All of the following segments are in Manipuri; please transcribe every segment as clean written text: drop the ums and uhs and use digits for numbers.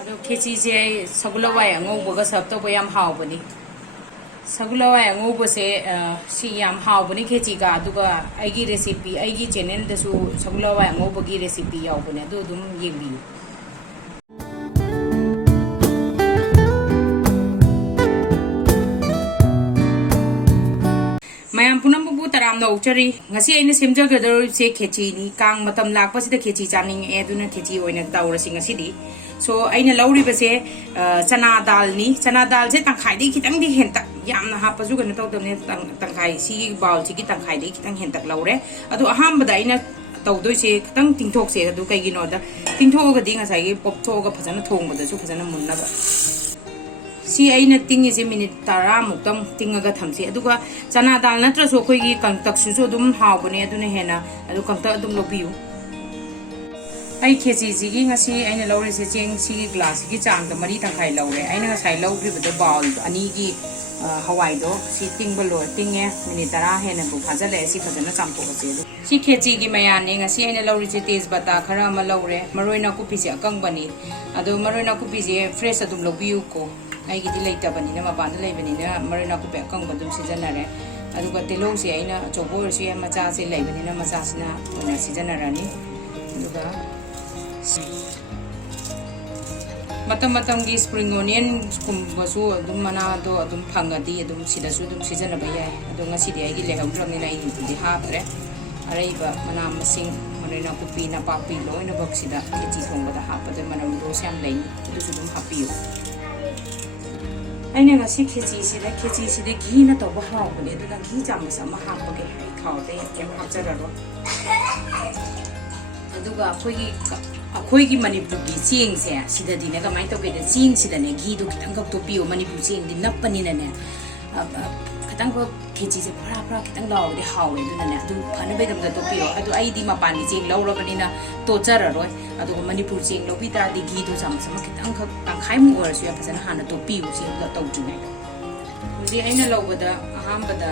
Ado khechi se sagulawai angaubaga sabto ba yam hawbani. Sagulawai angauba se si yam hawbani khechi ga aduga aigi recipe aigi channel da su sagulawai angauba gi recipe yawbani adu dum yengbiyu. Mayam punam bu taram na uchari ngasi aina semjagador se khechi ni kang matam lakpa sida khechi chaning e duna khechi oina tawra sing ngasi di so aina lauri ba se chana dal se tangkhai di khitang di hentak yamna hapa ju gana tawdamne tangkhai si baul si ki tangkhai di khitang hentak laure adu aham bada aina tawdoi se khitang tingthok se adu kai gi no da tingthok ga di ngasai gi pop thok ga phajana thong bada su phajana munna ba si aina tingi se minute tara muktam tingaga thamse aduga chana dal natra so khoi gi kangtak su so dum hawbane aduna hena adu kangtak dum lobiu ai khechi ji gi ngasi aina lawri se cheng si gi glass gi chang da mari tangkhai lawre aina ngasai lawri bada bowl ani gi hawai do si tingba lo tinge minute tara hena bu phajale si phajana champo ga che si khechi gi mayan ne ngasi aina lawri se tej bata khara ma lawre maroina ku pi se akang bani adu maroina ku pi je fresh adum lobiu ko ai gidi leita bani na mabanda leibani na marina ku pe kang badum sejanare aduga telo se aina chobor se macha se leibani na macha sina ona sejanarani aduga matam gi spring onion kumbasu adum mana do adum phangadi adum sida su adum sejanaba yai adu ngasi di ai gi lehawdram ni na ai di hapre araiba mana masing marina ku pi na papi loina baksida khechi thongba da hapade manam ro sam lein adu su dum hapiyo aina ngasi khechi sida ghee na toba hawbane aduna ghee chamus ama hapage ai khawde kem hapjararo aduga akhoi gi manipur gi ching se sida dine ga mai to ge de ching sida ne ghee do kitang gak to piyo manipur ching din napani na ne kitang ko khechi se phara kitang law de hawe aduna ne adu phana be dam da to piyo adu ai di ma pani ching law bani na to chararo adu manipur ching lo bi ta di ghee do chamus ama kitang khak tangkhai mu or su ya phasana hana to piyo se da to ju ne ji aina law bada aham bada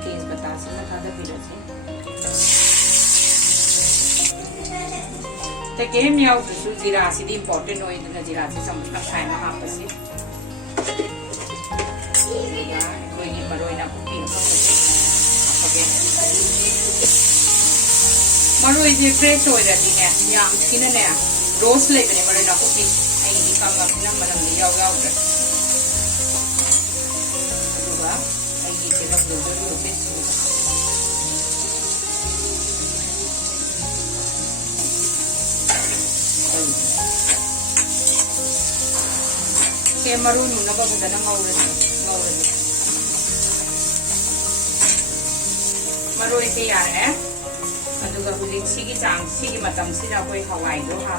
case bata se na thada pira se the game yaw su jira si di important oi na jira se sam ta khai na ha pa se ya koi ni maroi na ku pi ko apage maroi je fresh oi da di ne yam skin ne roast le bene maroi na ku pi ai di kam na na manam ni yaw da ba ai ki se da do do se ke maru nu na ba da na maure maru ite yar hai aduga huli sigi chang sigi matam sida koi hawai do ha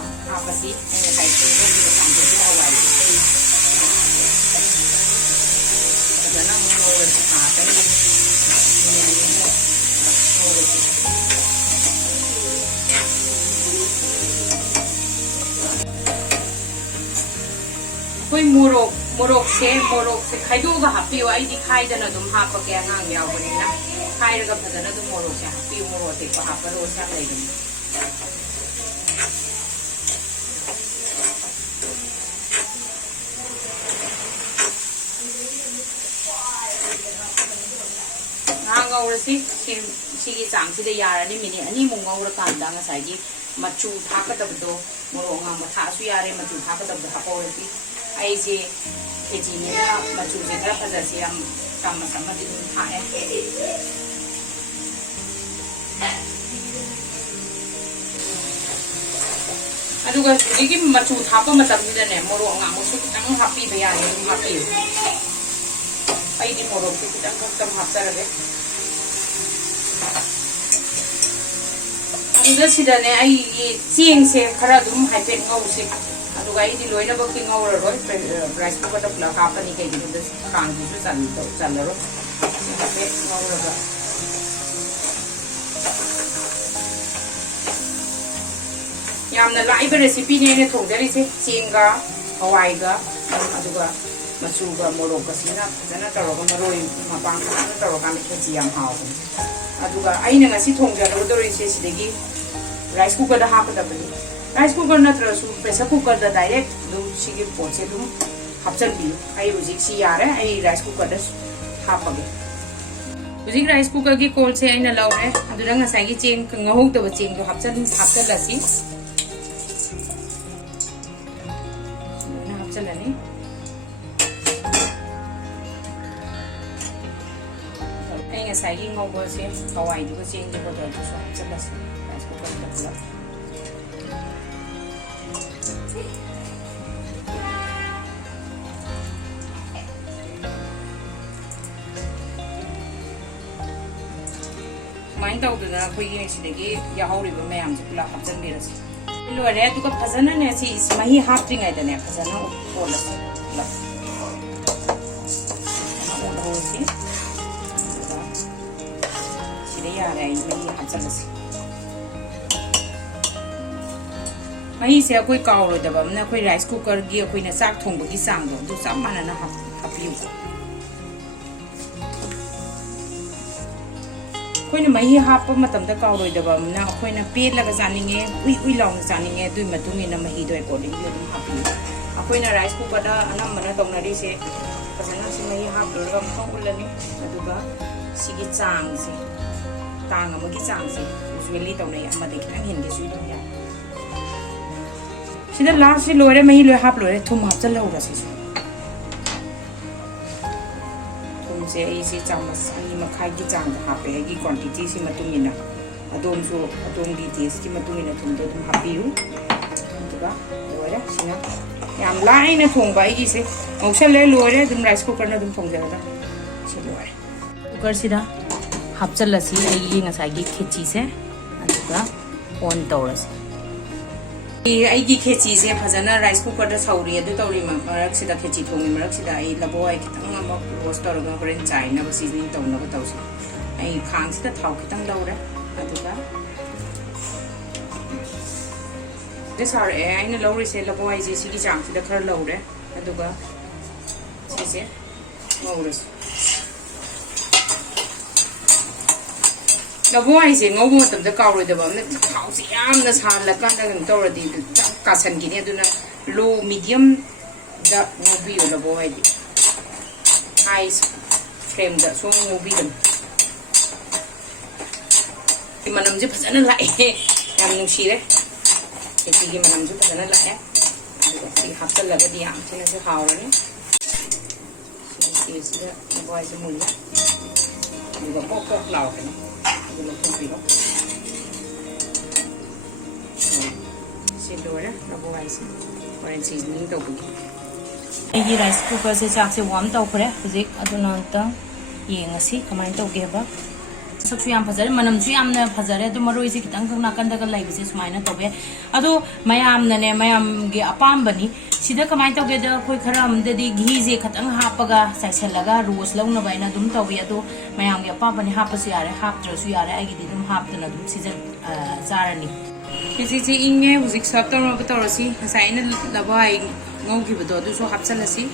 pasi ene kai ko do chang do hawai adana mo maure ha tani koi morok se khaidu ga hapi wa idi khai dana dum ha pa ke ngang yaw bani na khai ga phadana dum morok se hapi morok te ko ha pa ro sa lai dum ngang ora si gi chang si de yara ni mini ani mu ngawra kan da nga sai gi machu tha ka da do morok nga ma tha su yare machu tha ka da ha ko ri ai se khechi ne na machu je kra phaja se am kam sama di tha hai aduga ligi machu tha pa matam ni ne moro nga mo su tang happy ba ya ni happy ai di moro ki tang kam hapsa re aduga sida ne ai ching se khara dum hai pe ngau se aduga idi loina bakti ngawra roi rice cooker da pula ka pani kai di da kang di su chan ro pe ngawra ga yamna lai ba recipe ne thong jari se chinga hawai ga aduga machu ga morok ga sina jana taro ga maroi ma pang na taro ka mi khechi yam haw aduga aina ngasi thong jaro do ri se sidegi rice cooker da ha pa da bani rice cooker नत्रसु प्रेशर कुकर दा डायरेक्ट दु सिगे पोचे दु हापचन बि आई हुजिक सि यारे आई राइस कुकर दा हापगे हुजिक राइस कुकर की कोल से आइना लौरे अदुरा ngасai gi cheng ngahou taba cheng do हापचलasi हापचलani ai ngасai gi ngau se hawai du cheng de ko da so हापचलasi राइस कुकर da pula माइन तौदना अखोइगी सिदगी याहौरिबा मयामसे पुला हापचनबिरस लोरे दुका फजना ने सि मही हापत्रिङाइदने फजना ओलस ल ओलहोसि सिदे यारे आई मही हापचलसि मही से अखोइ काउरोदबा न अखोइ राइस कुकर गी अखोइना चाक थोंबगी चांगदो दु चाप मानना हापियु अखोइना मही हाप मतमदा काउरोइदबना अखोइना पेलगा जानिंगे उइ उइ लाउना जानिंगे दुइ मतुंगिना मही दो अकॉर्डिंग टू दम हापि अखोइना राइस कुकर दा अनमना तौनारी से फजना से मही हाप लोरगा मखौलनी अदुगा सिगी चांग से तांग अमगी चांग से यूजुअली तौनाय अमदे खितंग हिंदी सुइ दो या सिदा लास्ट से लोरे मही लोय हाप लोरे थुम हापचल लौरा से से ऐसे चामच अनि मखाई की चांग हापे है की क्वांटिटी से मतुमिना अदोम सो अदोम की टेस्ट की मतुमिना तुम तो तुम हापियु दुगा लोरे सिना याम लाइना थोंबा आई से औसले लोरे तुम राइस कुकर ना तुम थोंजरदा से लोरे कुकर सिदा हापचलसी आई ngасai की खेची से अदुगा ऑन तौरसी आई खेची से फजना राइस कुकर दा सौरी अदु तौरी मरक सिदा खेची थोंगी मरक सिदा आई लबो आई खितंग अमक रोस्ट तौरगा ब्रेन चाइना ब सीजनिंग तौना ब तौसी आई खांग सिदा थाव खितंग लौरे अदुगा दिस आर ए आइना लौरी से लबो आई जे सिगी चांग सिदा खर लौरे अदुगा सिसे मौरस लबो आई से ngau mo tam da kauroi da ba na thau si yam na sa la kan da ngam tawra di ka san gi ne aduna low medium da ngobi yo labo ai di high flame da so ngobi dam ki manam je phasana la e yam nungsi re ki gi manam je phasana la e si hapta la ga di yam china se hawra ne si da boy se mul ni ga pok pok lao ka सिलोरे रबो राइस और सीजनिंग तौबगी आई राइस कुकर से चाक से वार्म तौखरे हुजिक अदुना त येंगसी कमाइन तौगेबा सबसु याम फजरे मनमसु यामना फजरे अदु मरोइ से खितंग खंग नाकन दगा लाइबसे सुमाइना तौबे अदु मयामना ने मयाम गे अपामबनी सिदा कमाइन तौगे द कोइ खरा हमददी घी जे खतंग हापगा साइसलगा रोस लौना बाइना दुम तौबे अदु मयाम गे अपामबनी हापसु यारे हापद्रसु यारे आइगी दुम हापतना दुम सीजन चारनी किसी इंगे हुजिक सब तौरब तौरसी साइना लबाई ngaugiबदो दुसो हापचलसी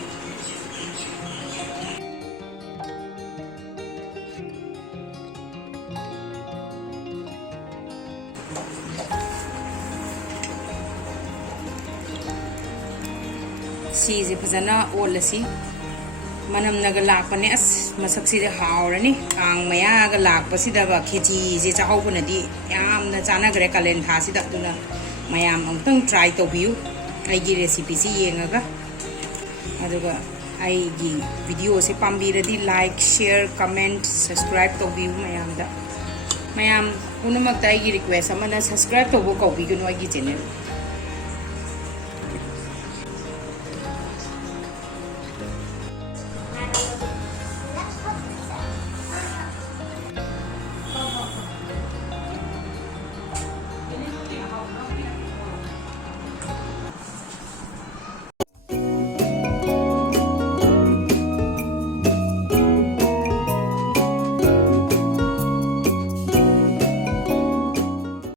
सीजे फजना ओलसी मनम नग लापने अस मसक सिदे हावरनी कांग मया ग लापसिदा बा खेची जे चाहौबनदी यामना चानागरे कालेन थासिदा दुना मयाम अमतंग ट्राई तौबियु आइगी रेसिपी से येंगा अदुगा आइगी वीडियो से पाम्बीरदी लाइक शेयर कमेंट सब्सक्राइब तौबियु मयाम पुनमक ताइगी रिक्वेस्ट अमना सब्सक्राइब तौबो कौबिगुनु आइगी चैनल